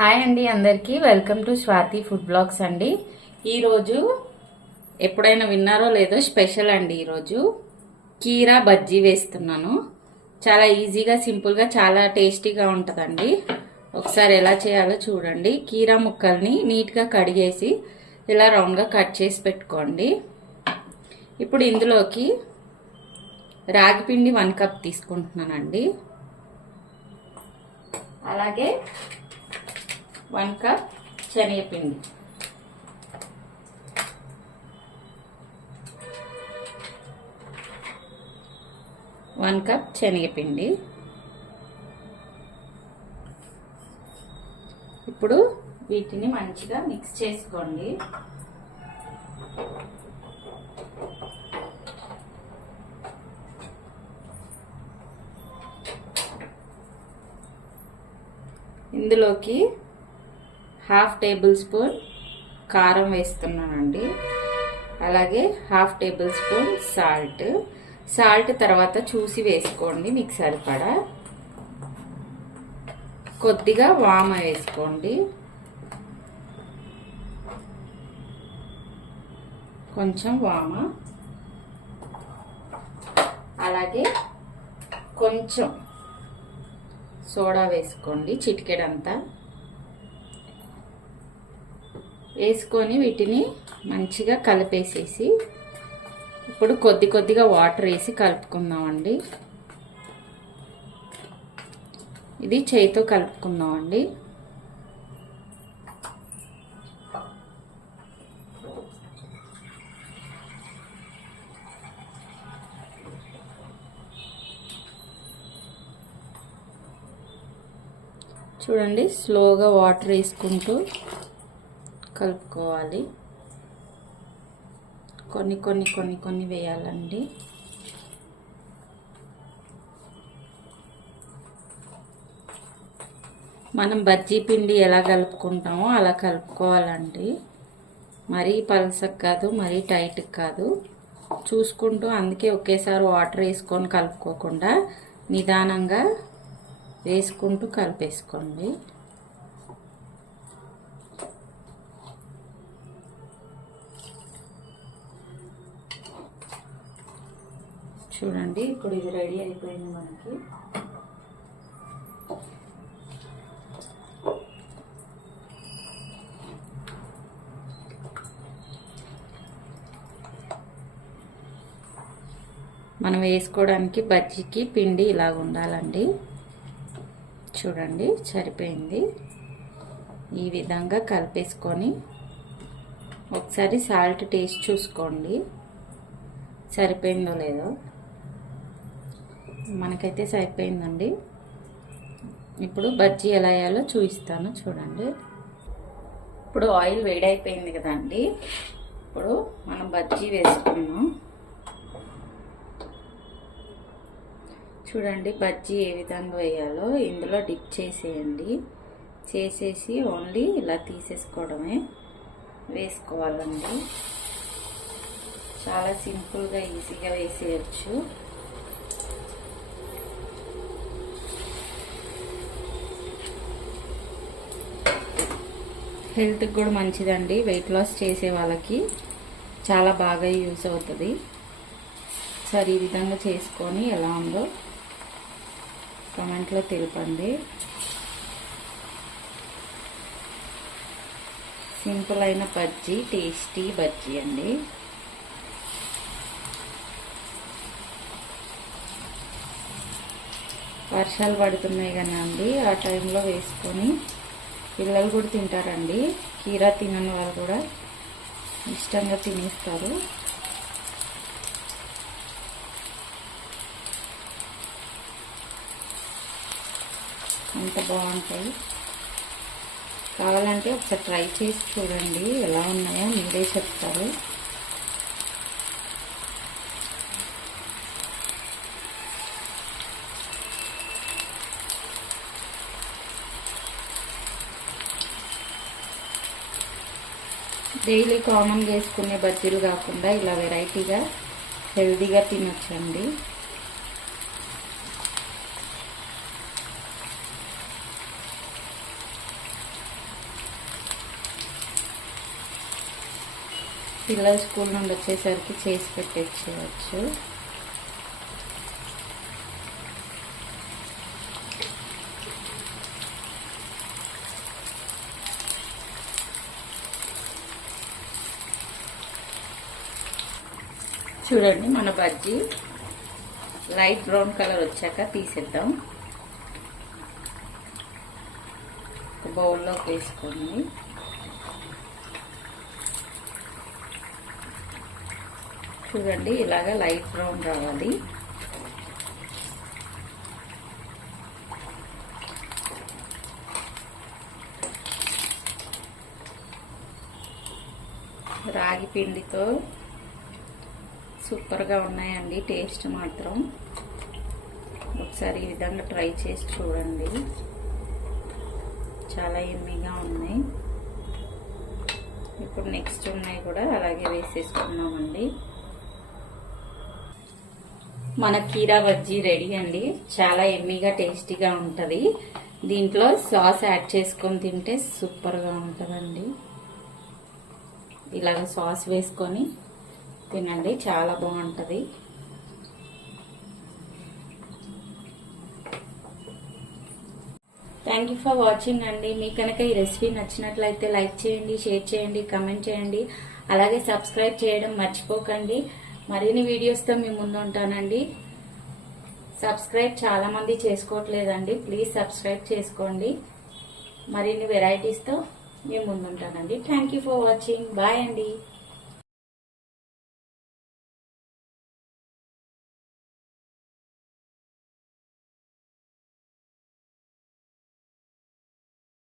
Hi అండి, అందరికీ welcome to Swathi food blogs అండి. ఈరోజు ఎప్పుడైనా విన్నారో లేదో స్పెషల్ అండి. ఈరోజు కీరా బజ్జీ వేస్తున్నాను. చాలా ఈజీగా, సింపుల్గా, చాలా టేస్టీగా ఉంటుందండి. ఒకసారి ఎలా చేయాలో చూడండి. కీరా ముక్కల్ని నీట్గా కడిగేసి ఇలా రౌండ్గా కట్ చేసి పెట్టుకోండి. ఇప్పుడు ఇందులోకి రాగి పిండి 1 కప్ తీసుకుంటున్నానండి. అలాగే 1 కప్ శనగపిండి, 1 కప్ శనగపిండి. ఇప్పుడు వీటిని మంచిగా మిక్స్ చేసుకోండి. ఇందులోకి 1/2 టేబుల్ స్పూన్ కారం వేస్తున్నానండి. అలాగే 1/2 టేబుల్ స్పూన్ సాల్ట్ తర్వాత చూసి వేసుకోండి మీకు సరిపడా. కొద్దిగా వామ వేసుకోండి, కొంచెం వామ. అలాగే కొంచెం సోడా వేసుకోండి, చిటికెడంతా వేసుకొని వీటిని మంచిగా కలిపేసేసి ఇప్పుడు కొద్దిగా వాటర్ వేసి కలుపుకుందామండి. ఇది చేయితో కలుపుకుందామండి. చూడండి, స్లోగా వాటర్ వేసుకుంటూ కలుపుకోవాలి. కొన్ని వేయాలండి. మనం బజ్జీ పిండి ఎలా కలుపుకుంటామో అలా కలుపుకోవాలండి. మరీ పలసగా కాదు, మరీ టైట్గా కాదు, చూసుకుంటూ. అందుకే ఒకేసారి వాటర్ వేసుకొని కలుపుకోకుండా నిదానంగా వేసుకుంటూ కలిపేసుకోండి. చూడండి, ఇప్పుడు ఇది రెడీ అయిపోయింది మనకి. మనం వేసుకోవడానికి బజ్జీకి పిండి ఇలాగ ఉండాలండి. చూడండి, సరిపోయింది. ఈ విధంగా కలిపేసుకొని ఒకసారి సాల్ట్ టేస్ట్ చూసుకోండి, సరిపోయిందో లేదో. మనకైతే సరిపోయిందండి. ఇప్పుడు బజ్జీ ఎలా వేయాలో చూపిస్తాను చూడండి. ఇప్పుడు ఆయిల్ వేడైపోయింది కదండి. ఇప్పుడు మనం బజ్జీ వేసుకున్నాం. చూడండి, బజ్జీ ఏ విధంగా వేయాలో ఇందులో డిప్ చేసేయండి. చేసేసి ఓన్లీ ఇలా తీసేసుకోవడమే, వేసుకోవాలండి. చాలా సింపుల్గా, ఈజీగా వేసేయచ్చు. హెల్త్కి కూడా మంచిదండి. వెయిట్ లాస్ చేసే వాళ్ళకి చాలా బాగా యూస్ అవుతుంది. సరే, ఈ విధంగా చేసుకొని ఎలా ఉందో కామెంట్లో తెలపండి. సింపుల్ అయిన బజ్జీ, టేస్టీ బజ్జీ అండి. వర్షాలు పడుతున్నాయి కానీ అండి, ఆ టైంలో వేసుకొని పిల్లలు కూడా తింటారండి. కీరా తినని వాళ్ళు కూడా ఇష్టంగా తినేస్తారు. అంత బాగుంటాయి. కావాలంటే ఒకసారి ట్రై చేసి చూడండి, ఎలా ఉన్నాయో మీరే చెప్తారు. డైలీ కామన్ చేసుకునే బజ్జీలు కాకుండా ఇలా వెరైటీగా హెల్దీగా తినొచ్చండి. పిల్లలు స్కూల్ నుండి వచ్చేసరికి చేసి పెట్టేయచ్చు. చూడండి మన బజ్జీ లైట్ బ్రౌన్ కలర్ వచ్చాక తీసేద్దాం. ఒక బౌల్లోకి వేసుకోండి. చూడండి ఇలాగా లైట్ బ్రౌన్ రావాలి. రాగి పిండితో సూపర్గా ఉన్నాయండి. టేస్ట్ మాత్రం ఒకసారి ఈ విధంగా ట్రై చేసి చూడండి. చాలా యమ్మీగా ఉన్నాయి. ఇప్పుడు నెక్స్ట్ ఉన్నాయి కూడా అలాగే వేసేసుకున్నామండి. మన కీరా బజ్జీ రెడీ అండి. చాలా యమ్మీగా టేస్టీగా ఉంటుంది. దీంట్లో సాస్ యాడ్ చేసుకొని తింటే సూపర్గా ఉంటుందండి. ఇలాగ సాస్ వేసుకొని తినండి, చాలా బాగుంటుంది. థ్యాంక్ యూ ఫర్ వాచింగ్ అండి. మీకు కనుక ఈ రెసిపీ నచ్చినట్లయితే లైక్ చేయండి, షేర్ చేయండి, కమెంట్ చేయండి. అలాగే సబ్స్క్రైబ్ చేయడం మర్చిపోకండి. మరిన్ని వీడియోస్తో మీ ముందు ఉంటానండి. సబ్స్క్రైబ్ చాలా మంది చేసుకోవట్లేదండి. ప్లీజ్ సబ్స్క్రైబ్ చేసుకోండి. మరిన్ని వెరైటీస్తో మీ ముందు ఉంటానండి. Thank you for watching. Bye అండి.